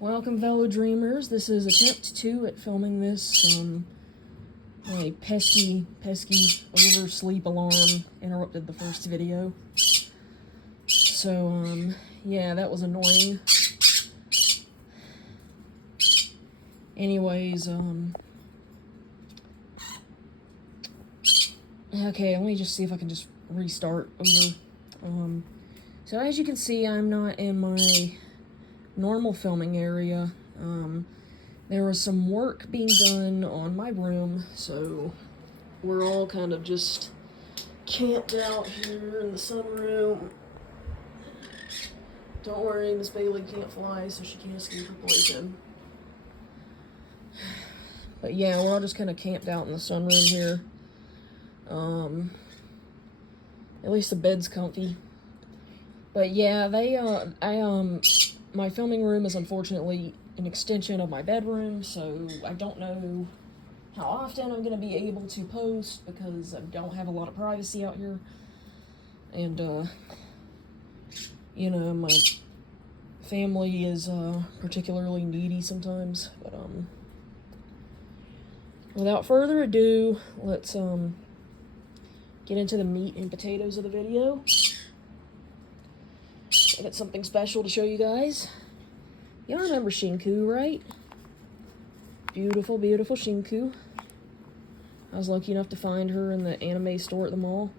Welcome, fellow dreamers. This is attempt 2 at filming this. My pesky oversleep alarm interrupted the first video. So, yeah, that was annoying. Anyways, okay, let me just see if I can just restart over. So as you can see, I'm not in my normal filming area. There was some work being done on my room, so we're all kind of just camped out here in the sunroom. Don't worry, Miss Bailey can't fly, so she can't escape her poison. But yeah, we're all just kind of camped out in the sunroom here. At least the bed's comfy. But yeah, my filming room is unfortunately an extension of my bedroom, so I don't know how often I'm going to be able to post because I don't have a lot of privacy out here. And, you know, my family is particularly needy sometimes. But, without further ado, let's get into the meat and potatoes of the video. I got something special to show you guys. Y'all remember Shinku, right? Beautiful, beautiful Shinku. I was lucky enough to find her in the anime store at the mall.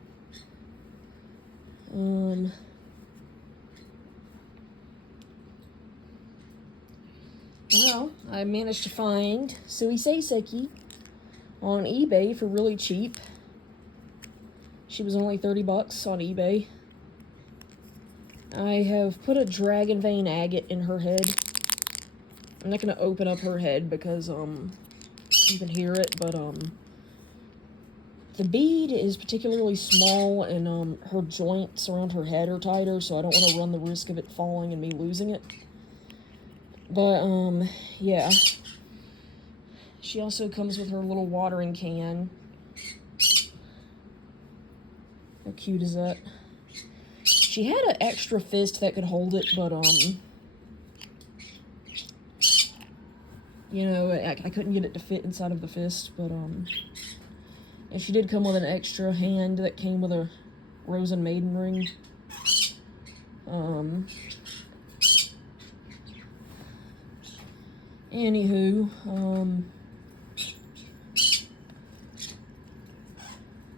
Well, I managed to find Sui Seiseki on eBay for really cheap. She was only 30 bucks on eBay. I have put a dragon vein agate in her head. I'm not going to open up her head because you can hear it, but the bead is particularly small and her joints around her head are tighter, so I don't want to run the risk of it falling and me losing it. But yeah. She also comes with her little watering can. How cute is that? She had an extra fist that could hold it, but, you know, I couldn't get it to fit inside of the fist, but, and she did come with an extra hand that came with a rose and maiden ring. Anywho,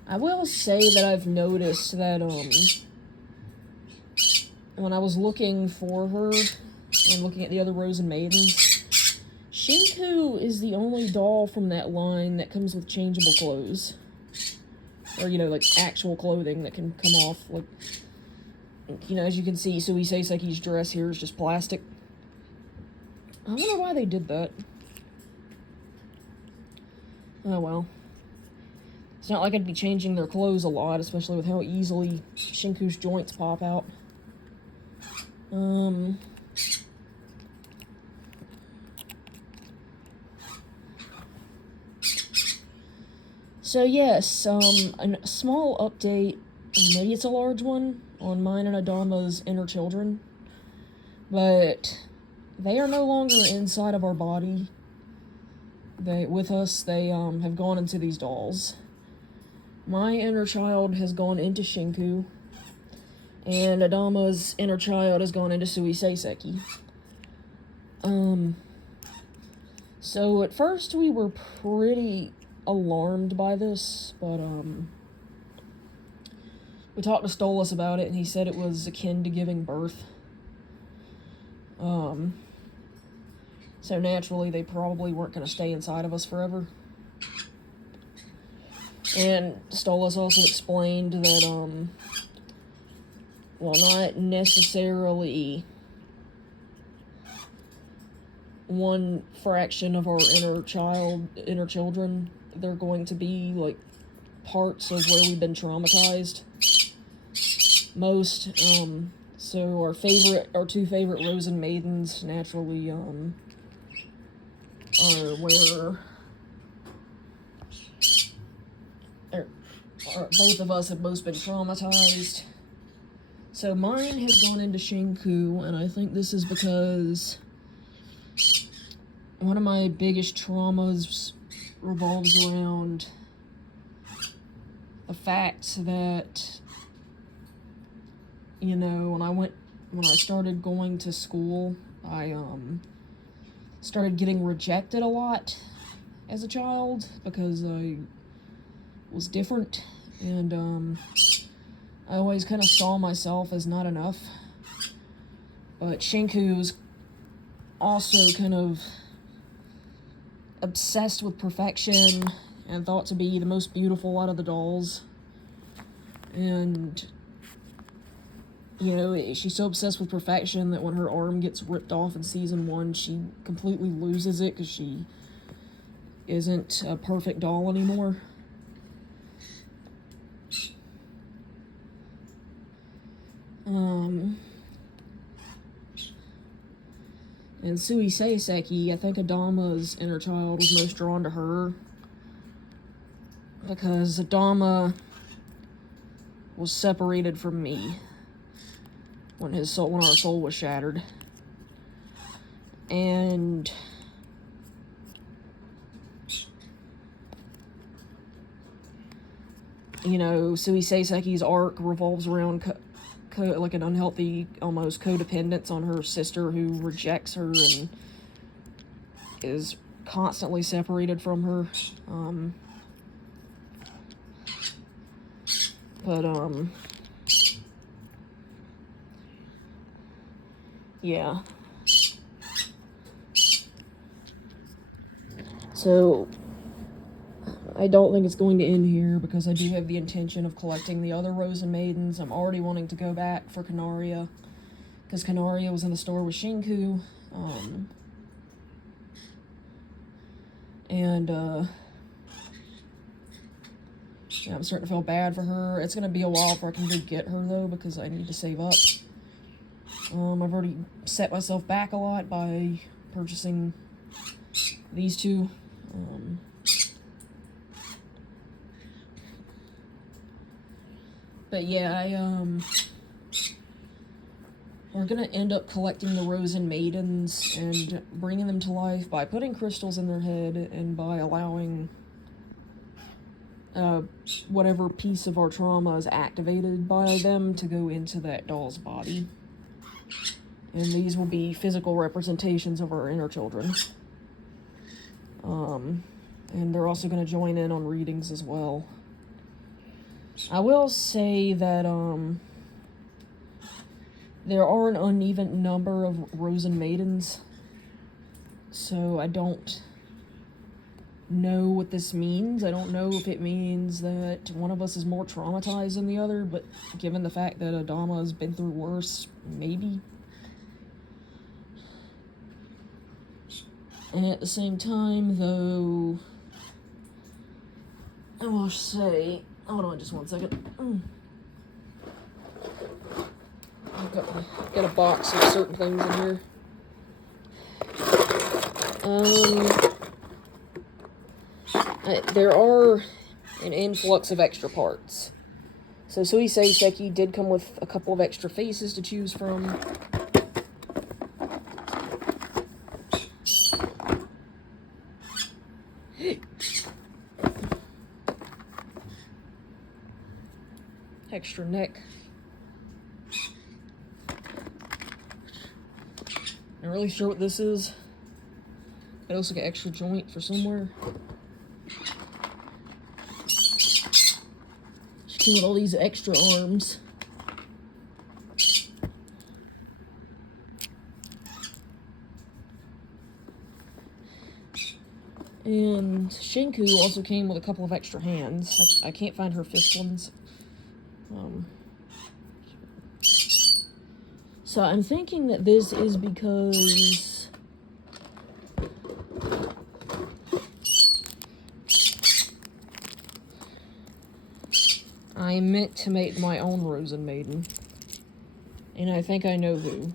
I will say that I've noticed that, when I was looking for her and looking at the other Rose and Maidens, Shinku is the only doll from that line that comes with changeable clothes. Or, you know, like, actual clothing that can come off. Like, you know, as you can see, Sui Seiseki's dress here is just plastic. I wonder why they did that. Oh, well. It's not like I'd be changing their clothes a lot, especially with how easily Shinku's joints pop out. So yes, a small update, maybe it's a large one, on mine and Adama's inner children, but they are no longer inside of our body. With us, they have gone into these dolls. My inner child has gone into Shinku, and Adama's inner child has gone into Sui Seiseki. So at first we were pretty alarmed by this, but, we talked to Stolas about it, and he said it was akin to giving birth. So naturally, they probably weren't going to stay inside of us forever. And Stolas also explained that, well, not necessarily one fraction of our inner children, they're going to be, like, parts of where we've been traumatized. Most, so our two favorite Rose and Maidens naturally, are where both of us have both been traumatized. So mine has gone into Shinku, and I think this is because one of my biggest traumas revolves around the fact that, you know, when I started going to school, I started getting rejected a lot as a child because I was different, and I always kind of saw myself as not enough. But Shinku was also kind of obsessed with perfection and thought to be the most beautiful out of the dolls. And, you know, she's so obsessed with perfection that when her arm gets ripped off in season 1, she completely loses it because she isn't a perfect doll anymore. And Sui Seiseki, I think Adama's inner child was most drawn to her because Adama was separated from me when our soul was shattered. And you know, Sui Seiseki's arc revolves around like an unhealthy, almost codependence on her sister who rejects her and is constantly separated from her. Yeah. So, I don't think it's going to end here because I do have the intention of collecting the other Rosen Maidens. I'm already wanting to go back for Canaria because Canaria was in the store with Shinku. Yeah, I'm starting to feel bad for her. It's going to be a while before I can go get her, though, because I need to save up. I've already set myself back a lot by purchasing these two. But yeah, we're gonna end up collecting the Rosen Maidens and bringing them to life by putting crystals in their head and by allowing whatever piece of our trauma is activated by them to go into that doll's body. And these will be physical representations of our inner children. And they're also going to join in on readings as well. I will say that there are an uneven number of Rosen Maidens, so I don't know what this means. I don't know if it means that one of us is more traumatized than the other, but given the fact that Adama has been through worse, maybe. And at the same time, though, I will say, hold on just one second. I've got a box of certain things in here. There are an influx of extra parts. So Sui Seiseki did come with a couple of extra faces to choose from. Extra neck. Not really sure what this is. It looks like an extra joint for somewhere. She came with all these extra arms. And Shinku also came with a couple of extra hands. I can't find her fist ones. So I'm thinking that this is because I meant to make my own Rosen Maiden. And I think I know who.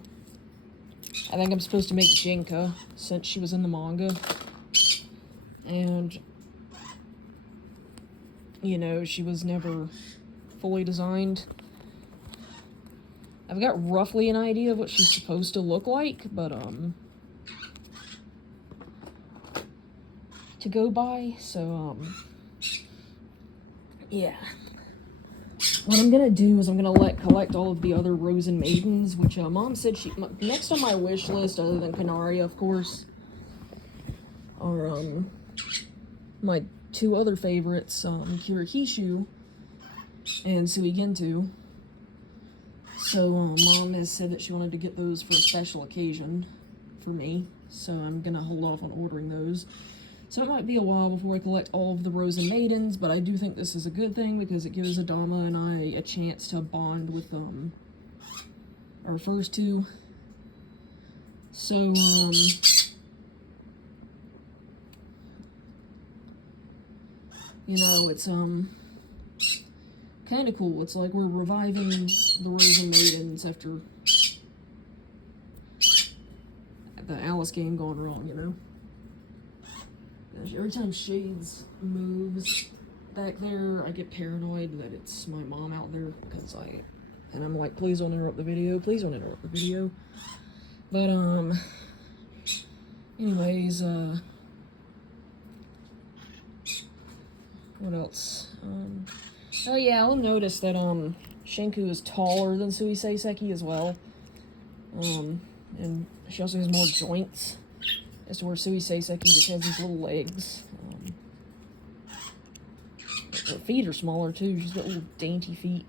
I think I'm supposed to make Jinka, since she was in the manga. And, you know, she was never fully designed. I've got roughly an idea of what she's supposed to look like, but, to go by, so, yeah. What I'm gonna do is I'm gonna collect all of the other Rose and Maidens, which, Mom said next on my wish list, other than Canaria, of course, are, my two other favorites, Kirikishu and Suigintu. So, Mom has said that she wanted to get those for a special occasion for me, so I'm gonna hold off on ordering those. So it might be a while before I collect all of the Rose and Maidens, but I do think this is a good thing because it gives Adama and I a chance to bond with, our first two. So, you know, it's, kind of cool. It's like we're reviving the Rose and Maidens after the Alice game gone wrong, you know? Gosh, every time Shades moves back there, I get paranoid that it's my mom out there, because and I'm like, please don't interrupt the video, please don't interrupt the video. But, anyways, what else? Oh yeah, I'll notice that, Shinku is taller than Suisei Seki as well. And she also has more joints, as to where Suisei Seki just has these little legs. Her feet are smaller too, she's got little dainty feet.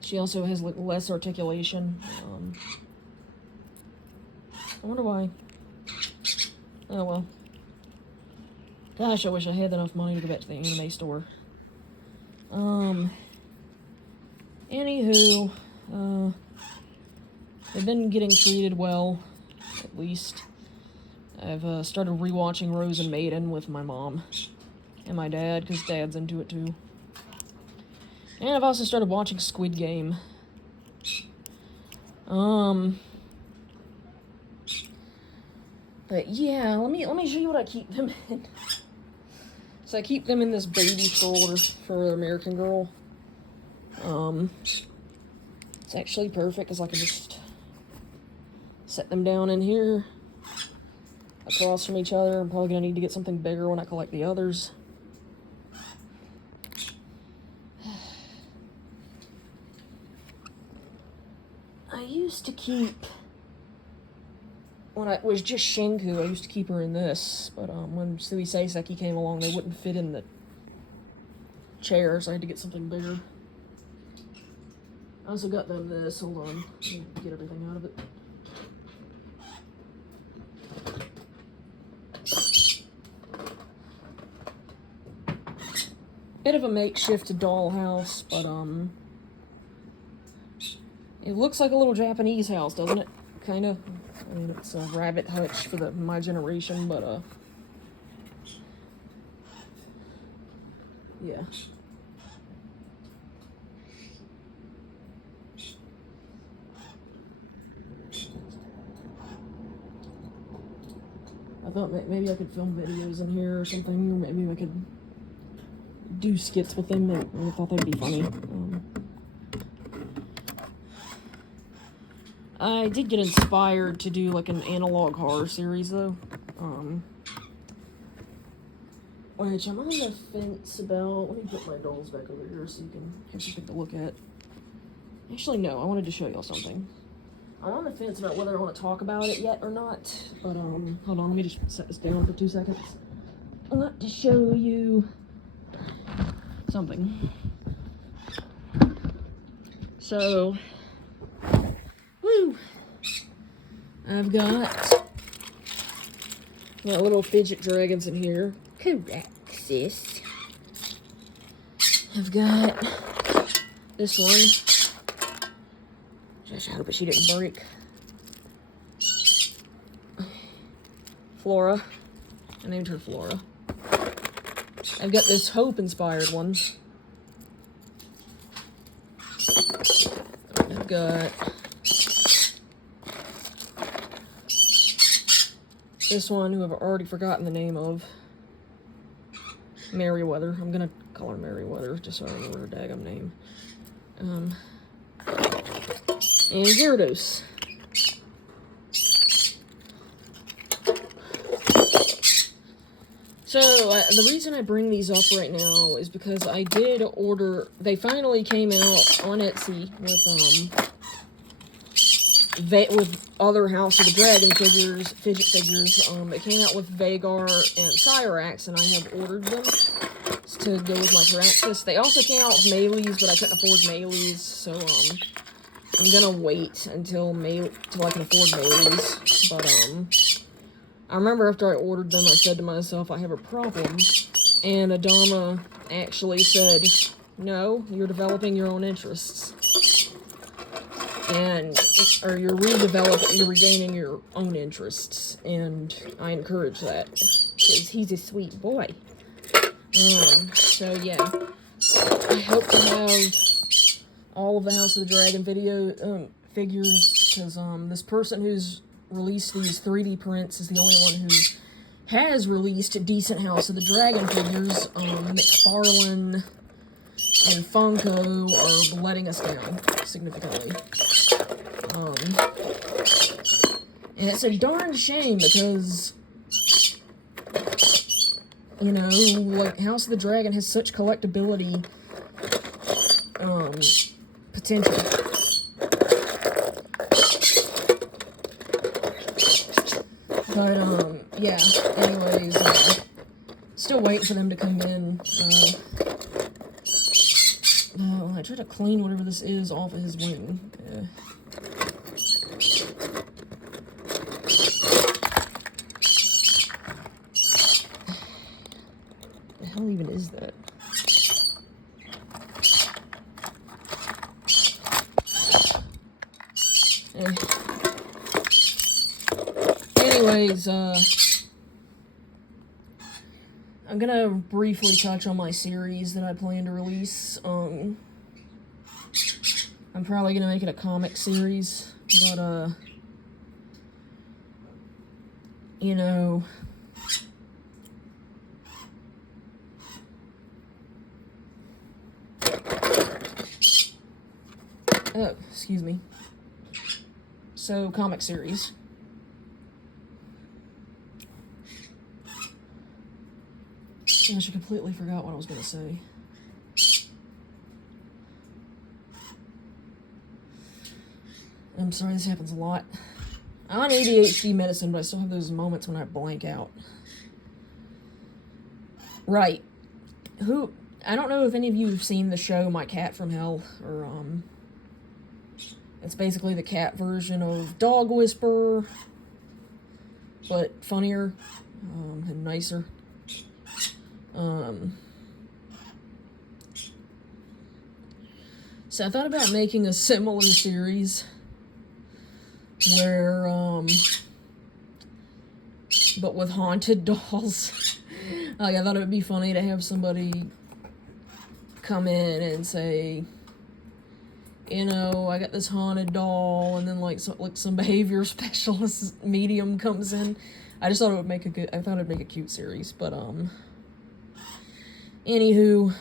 She also has like less articulation. I wonder why. Oh well. Gosh, I wish I had enough money to go back to the anime store. Anywho, they've been getting treated well, at least. I've started rewatching Rose and Maiden with my mom and my dad, because Dad's into it too. And I've also started watching Squid Game. But yeah, let me show you what I keep them in. So I keep them in this baby stroller for American Girl. It's actually perfect because I can just set them down in here across from each other. I'm probably gonna need to get something bigger when I collect the others. I used to keep, when it was just Shinku, I used to keep her in this, but when Suisei Seki came along, they wouldn't fit in the chair, so I had to get something bigger. I also got them this. Hold on. Let me get everything out of it. Bit of a makeshift dollhouse, but it looks like a little Japanese house, doesn't it? Kinda. I mean, it's a rabbit hutch for my generation, but yeah. I thought maybe I could film videos in here or something, or maybe I could do skits with them. I thought that'd be funny. I did get inspired to do like an analog horror series though, which I'm on the fence about. Let me put my dolls back over here so you can have something to look at. Actually, no, I wanted to show y'all something. I'm on the fence about whether I want to talk about it yet or not, but hold on, let me just set this down for 2 seconds. I want to show you something. So, woo! I've got my little fidget dragons in here. Correct, sis. I've got this one. Just hope she didn't break. Flora. I named her Flora. I've got this Hope-inspired one. I've got this one, who I've already forgotten the name of. Merryweather. I'm gonna call her Merryweather, just so I remember her daggum name. And Gyarados. So, the reason I bring these up right now is because I did order... They finally came out on Etsy with other House of the Dragon figures, fidget figures. It came out with Vagar and Cyrax, and I have ordered them to go with my Firaxis. They also came out with Melees, but I couldn't afford Melees, so, I'm gonna wait until I can afford Melees. But, I remember after I ordered them, I said to myself, I have a problem. And Adama actually said, no, you're developing your own interests. Or you're regaining your own interests. And I encourage that. Because he's a sweet boy. So yeah. I hope to have all of the House of the Dragon figures. Because, this person who's released these 3D prints is the only one who has released a decent House of the Dragon figures. McFarlane and Funko are letting us down significantly. And it's a darn shame because, you know, like, House of the Dragon has such collectability, potential. But, yeah, anyways, still waiting for them to come in. I try to clean whatever this is off of his wing. The hell even is that? Anyways, I'm gonna briefly touch on my series that I plan to release. I'm probably gonna make it a comic series, but, you know, oh, excuse me. So, comic series. Gosh, I completely forgot what I was going to say. I'm sorry, this happens a lot. I'm on ADHD medicine, but I still have those moments when I blank out. Right. I don't know if any of you have seen the show My Cat from Hell, or, it's basically the cat version of Dog Whisperer, but funnier, and nicer. So I thought about making a similar series where, but with haunted dolls. Like, I thought it would be funny to have somebody come in and say, you know, I got this haunted doll, and then, like some behavior specialist medium comes in. I just thought it would make it'd make a cute series, but, anywho,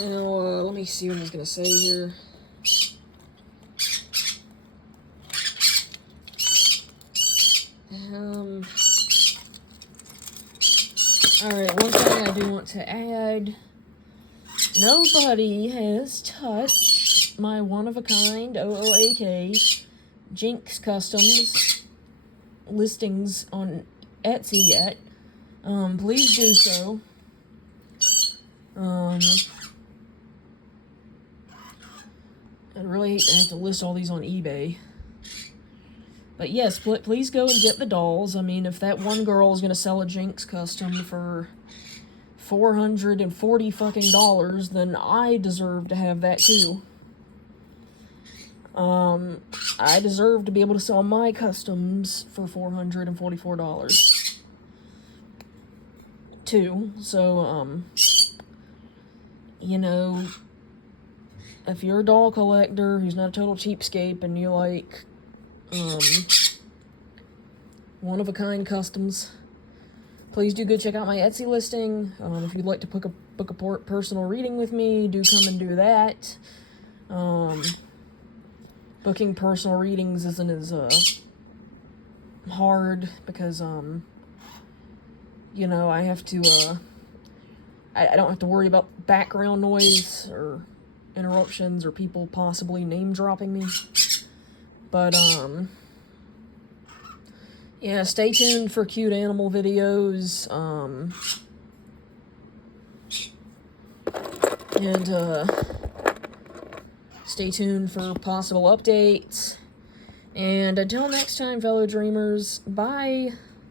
well, let me see what I was gonna say here. Alright, one thing I do want to add, nobody has touched my one-of-a-kind OOAK Jinx Customs listings on Etsy yet. Please do so. I'd really hate to have to list all these on eBay. But yes, please go and get the dolls. I mean, if that one girl is going to sell a Jinx custom for $440 fucking dollars, then I deserve to have that too. I deserve to be able to sell my customs for $444 too. So, you know, if you're a doll collector who's not a total cheapskate and you like, one-of-a-kind customs, please do go check out my Etsy listing. If you'd like to book a personal reading with me, do come and do that. Booking personal readings isn't as hard because you know, I have to I don't have to worry about background noise or interruptions or people possibly name dropping me. But yeah, stay tuned for cute animal videos. And stay tuned for possible updates. And until next time, fellow dreamers, bye.